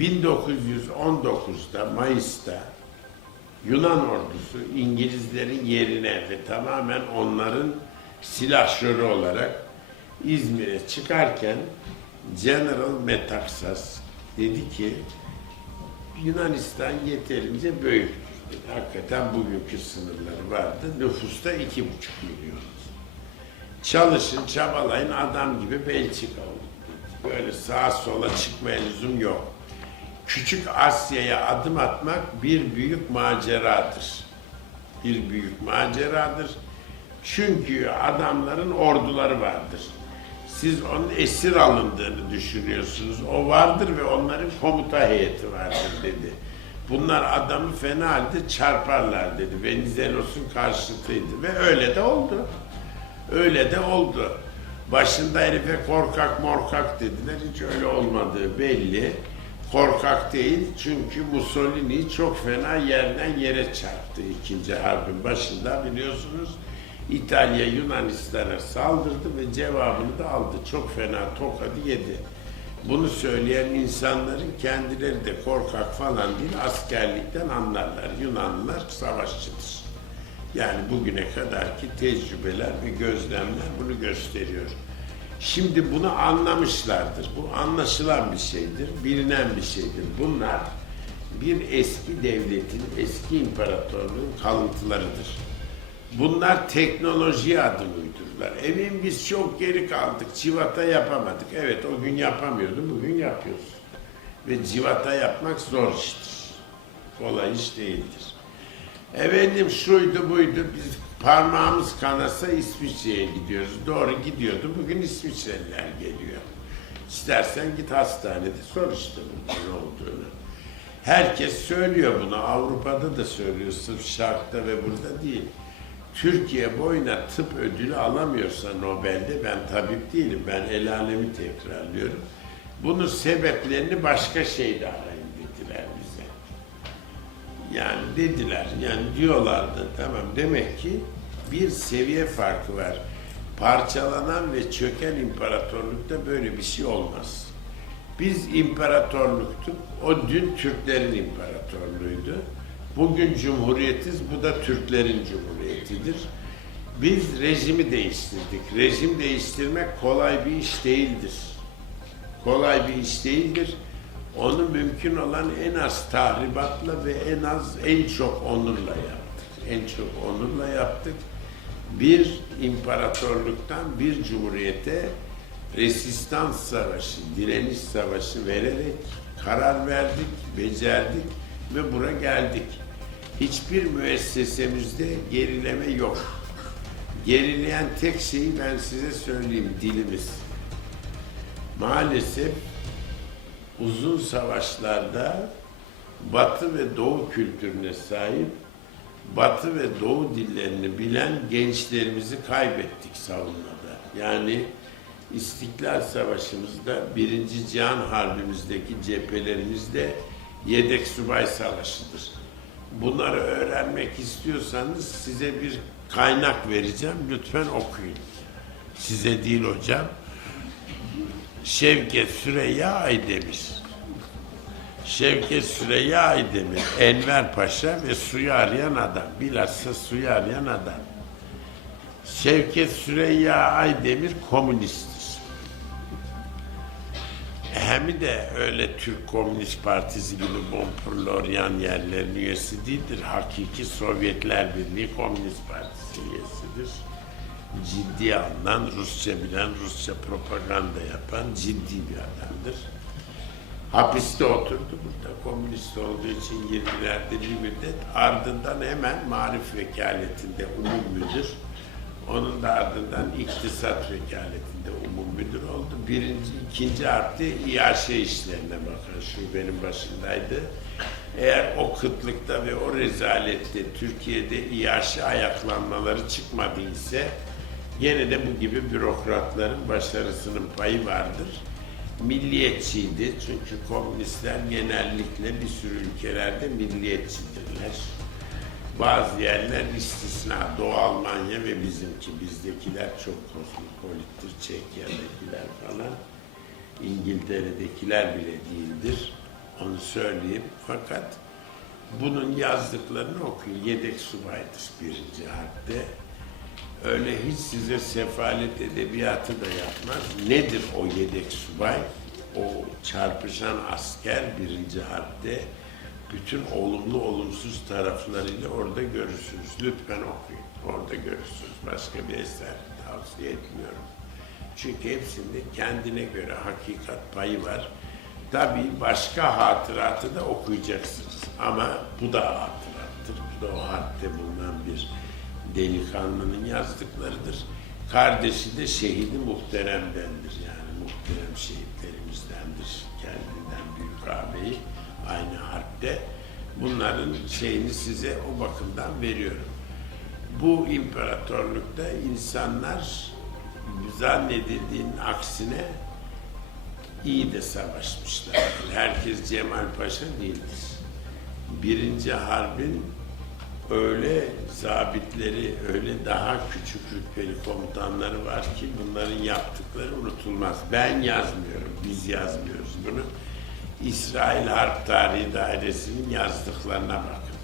1919'da Mayıs'ta Yunan ordusu İngilizlerin yerine ve tamamen onların silahşörü olarak İzmir'e çıkarken General Metaxas dedi ki Yunanistan yeterince büyüktür. dedi. Hakikaten bugünkü sınırları vardı. Nüfusta iki buçuk milyon. Çalışın, çabalayın, adam gibi Belçika olun. Böyle sağa sola çıkmaya lüzum yok. Küçük Asya'ya adım atmak bir büyük maceradır. Bir büyük maceradır. Çünkü adamların orduları vardır. Siz onun esir alındığını düşünüyorsunuz. O vardır ve onların komuta heyeti vardır dedi. Bunlar adamı fena halde çarparlar dedi. Venizelos'un karşıtıydı ve öyle de oldu. Öyle de oldu. Başında herife korkak morkak dediler. Hiç öyle olmadığı belli. Korkak değil çünkü Mussolini çok fena yerden yere çarptı ikinci harbin başında biliyorsunuz. İtalya Yunanistan'a saldırdı ve cevabını da aldı. Çok fena tokadı yedi. Bunu söyleyen insanların kendileri de korkak falan değil askerlikten anlarlar. Yunanlılar savaşçıdır. Yani bugüne kadarki tecrübeler ve gözlemler bunu gösteriyor. Şimdi bunu anlamışlardır. Bu anlaşılan bir şeydir, bilinen bir şeydir. Bunlar bir eski devletin, eski imparatorluğun kalıntılarıdır. Bunlar teknolojiye adım uydurdular. Emin biz çok geri kaldık, civata yapamadık. Evet o gün yapamıyordu, bugün yapıyoruz. Ve civata yapmak zor iştir. Kolay iş değildir. Efendim şuydu buydu biz parmağımız kanasa İsviçre'ye gidiyoruz. Doğru gidiyordu. Bugün İsviçreliler geliyor. İstersen git hastanede sor işte bunun ne olduğunu. Herkes söylüyor bunu. Avrupa'da da söylüyor. Sırf şarkta ve burada değil. Türkiye boyuna tıp ödülü alamıyorsa Nobel'de ben tabip değilim. Ben el alemi tekrarlıyorum. Bunun sebeplerini başka şeyde. Yani dediler, yani diyorlardı tamam demek ki bir seviye farkı var. Parçalanan ve çöken imparatorlukta böyle bir şey olmaz. Biz imparatorluktuk, o dün Türklerin imparatorluğuydu. Bugün cumhuriyetiz, bu da Türklerin cumhuriyetidir. Biz rejimi değiştirdik. Rejim değiştirmek kolay bir iş değildir kolay bir iş değildir. Onu mümkün olan en az tahribatla ve en az en çok onurla yaptık. En çok onurla yaptık. Bir imparatorluktan bir cumhuriyete resistans savaşı, direniş savaşı vererek karar verdik, becerdik ve bura geldik. Hiçbir müessesemizde gerileme yok. Gerileyen tek şeyi ben size söyleyeyim, dilimiz maalesef uzun savaşlarda Batı ve Doğu kültürüne sahip Batı ve Doğu dillerini bilen gençlerimizi kaybettik savunmada. Yani İstiklal Savaşımızda, Birinci Cihan Harbimizdeki cephelerimizde yedek subay savaşıdır. Bunları öğrenmek istiyorsanız size bir kaynak vereceğim. Lütfen okuyun. Size değil hocam. Şevket Süreyya Aydemir. Şevket Süreyya Aydemir, Enver Paşa ve suyu arayan adam. Bilhassa suyu arayan adam. Şevket Süreyya Aydemir komünisttir. Hem de öyle Türk Komünist Partisi gibi Bonpurloryan yerlerin üyesi değildir. Hakiki Sovyetler Birliği Komünist Partisi üyesidir ciddi anlamda Rusça bilen, Rusça propaganda yapan ciddi bir adamdır. Hapiste oturdu burada. Komünist olduğu için 20'lerde bir müddet. Ardından hemen marif vekaletinde umum müdür. Onun da ardından iktisat vekaletinde umum müdür oldu. Birinci, ikinci harfte İAŞ işlerine bakan şubenin başındaydı. Eğer o kıtlıkta ve o rezalette Türkiye'de İAŞ ayaklanmaları çıkmadıysa Gene de bu gibi bürokratların başarısının payı vardır. Milliyetçiydi çünkü komünistler genellikle bir sürü ülkelerde milliyetçidirler. Bazı yerler istisna, Doğu Almanya ve bizimki, bizdekiler çok kozmopolittir, Çekya'dakiler falan. İngiltere'dekiler bile değildir. Onu söyleyeyim. Fakat bunun yazdıklarını okuyun. Yedek subaydır birinci harpte. Öyle hiç size sefalet edebiyatı da yapmaz. Nedir o yedek subay? O çarpışan asker birinci harpte bütün olumlu olumsuz taraflarıyla orada görürsünüz. Lütfen okuyun. Orada görürsünüz. Başka bir eser tavsiye etmiyorum. Çünkü hepsinde kendine göre hakikat payı var. Tabii başka hatıratı da okuyacaksınız. Ama bu da hatırattır. Bu da o harpte bulunan bir delikanlının yazdıklarıdır. Kardeşi de şehidi muhteremdendir. Yani muhterem şehitlerimizdendir. Kendinden büyük ağabeyi aynı harpte. Bunların şeyini size o bakımdan veriyorum. Bu imparatorlukta insanlar zannedildiğinin aksine iyi de savaşmışlar. Herkes Cemal Paşa değildir. Birinci harbin öyle zabitleri, öyle daha küçük rütbeli komutanları var ki bunların yaptıkları unutulmaz. Ben yazmıyorum, biz yazmıyoruz bunu. İsrail Harp Tarihi Dairesi'nin yazdıklarına bakın.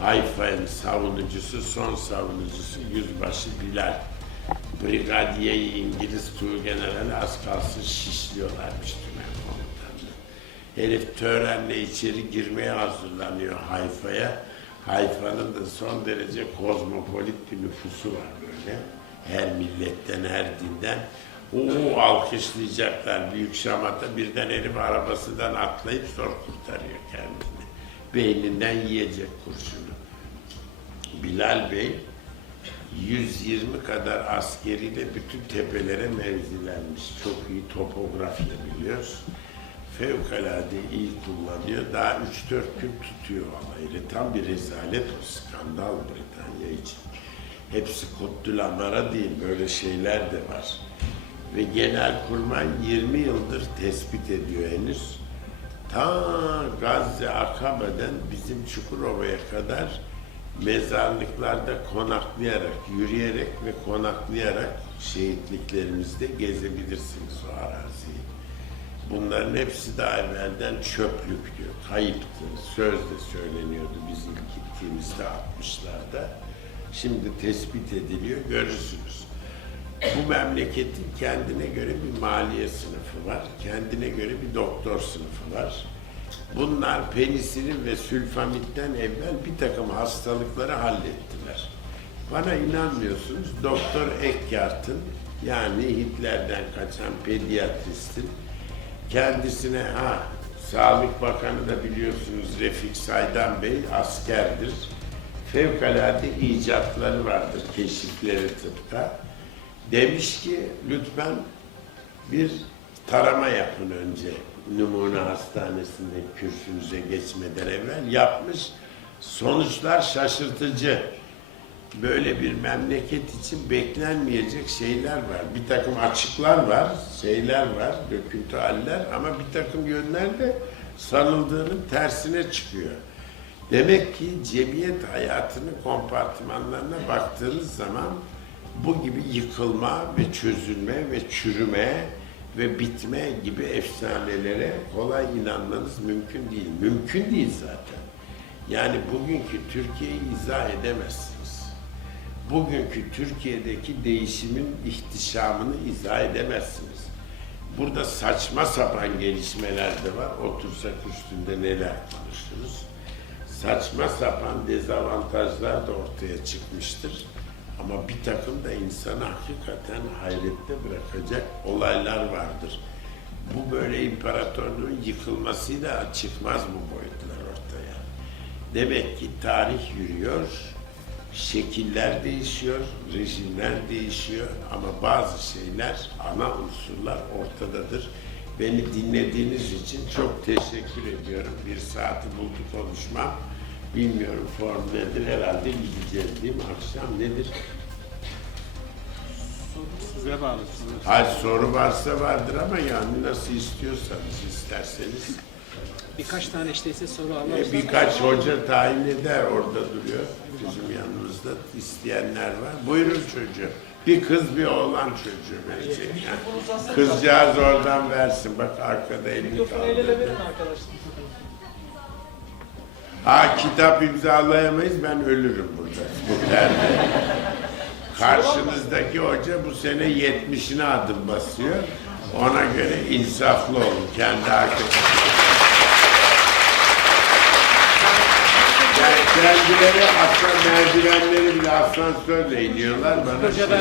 Hayfa'nın savunucusu, son savunucusu Yüzbaşı Bilal. Brigadiyeyi İngiliz Tuğgenerali az kalsın şişliyorlarmış tümen komutanını. Herif törenle içeri girmeye hazırlanıyor Hayfa'ya. Hayfa'nın da son derece kozmopolit bir nüfusu var böyle. Her milletten, her dinden. Oo alkışlayacaklar büyük şamata. Birden herif arabasından atlayıp zor kurtarıyor kendini. Beyninden yiyecek kurşunu. Bilal Bey 120 kadar askeriyle bütün tepelere mevzilenmiş. Çok iyi topografi biliyor. Fevkalade iyi kullanıyor. Daha 3-4 gün tutuyor alayını. Tam bir rezalet o skandal Britanya için. Hepsi Kutlulamara değil, böyle şeyler de var. Ve Genelkurmay 20 yıldır tespit ediyor henüz. Ta Gazze Akabe'den bizim Çukurova'ya kadar mezarlıklarda konaklayarak, yürüyerek ve konaklayarak şehitliklerimizde gezebilirsiniz o araziyi. Bunların hepsi daha evvelden çöplük diyor, kayıptı. Sözde söyleniyordu bizim gittiğimizde 60'larda. Şimdi tespit ediliyor, görürsünüz. Bu memleketin kendine göre bir maliye sınıfı var, kendine göre bir doktor sınıfı var. Bunlar penisilin ve sülfamitten evvel bir takım hastalıkları hallettiler. Bana inanmıyorsunuz, Doktor Eckhart'ın yani Hitler'den kaçan pediatristin kendisine ha Sağlık Bakanı da biliyorsunuz Refik Saydan Bey askerdir. Fevkalade icatları vardır, keşifleri tıpta. Demiş ki lütfen bir tarama yapın önce numune hastanesinde kürsünüze geçmeden evvel yapmış. Sonuçlar şaşırtıcı. Böyle bir memleket için beklenmeyecek şeyler var. Bir takım açıklar var, şeyler var, döküntü haller ama bir takım yönlerde sanıldığının tersine çıkıyor. Demek ki cemiyet hayatının kompartımanlarına baktığınız zaman bu gibi yıkılma ve çözülme ve çürüme ve bitme gibi efsanelere kolay inanmanız mümkün değil. Mümkün değil zaten. Yani bugünkü Türkiye'yi izah edemezsiniz. Bugünkü Türkiye'deki değişimin ihtişamını izah edemezsiniz. Burada saçma sapan gelişmeler de var. Otursak üstünde neler konuşuruz. Saçma sapan dezavantajlar da ortaya çıkmıştır. Ama bir takım da insanı hakikaten hayrette bırakacak olaylar vardır. Bu böyle imparatorluğun yıkılmasıyla çıkmaz bu boyutlar ortaya. Demek ki tarih yürüyor, şekiller değişiyor, rejimler değişiyor ama bazı şeyler, ana unsurlar ortadadır. Beni dinlediğiniz için çok teşekkür ediyorum. Bir saati buldu konuşmam. Bilmiyorum form nedir, herhalde gideceğiz değil mi? Akşam nedir? Size bağlı. Hayır soru varsa vardır ama yani nasıl istiyorsanız isterseniz. Birkaç tane işte size soru E, alırız. birkaç hoca tayin eder orada duruyor. Bizim yanımızda isteyenler var. Buyurun çocuğu. Bir kız bir oğlan çocuğu verecek. Yani. Kızcağız oradan versin. Bak arkada elini Mikrofonu el ele verin arkadaşlar. Ha kitap imzalayamayız ben ölürüm burada. Bu perde. Karşınızdaki hoca bu sene 70'ine adım basıyor. Ona göre insaflı olun kendi arkadaşınız. Yani kendileri aslan merdivenleri bile asansörle iniyorlar bana. Hocadan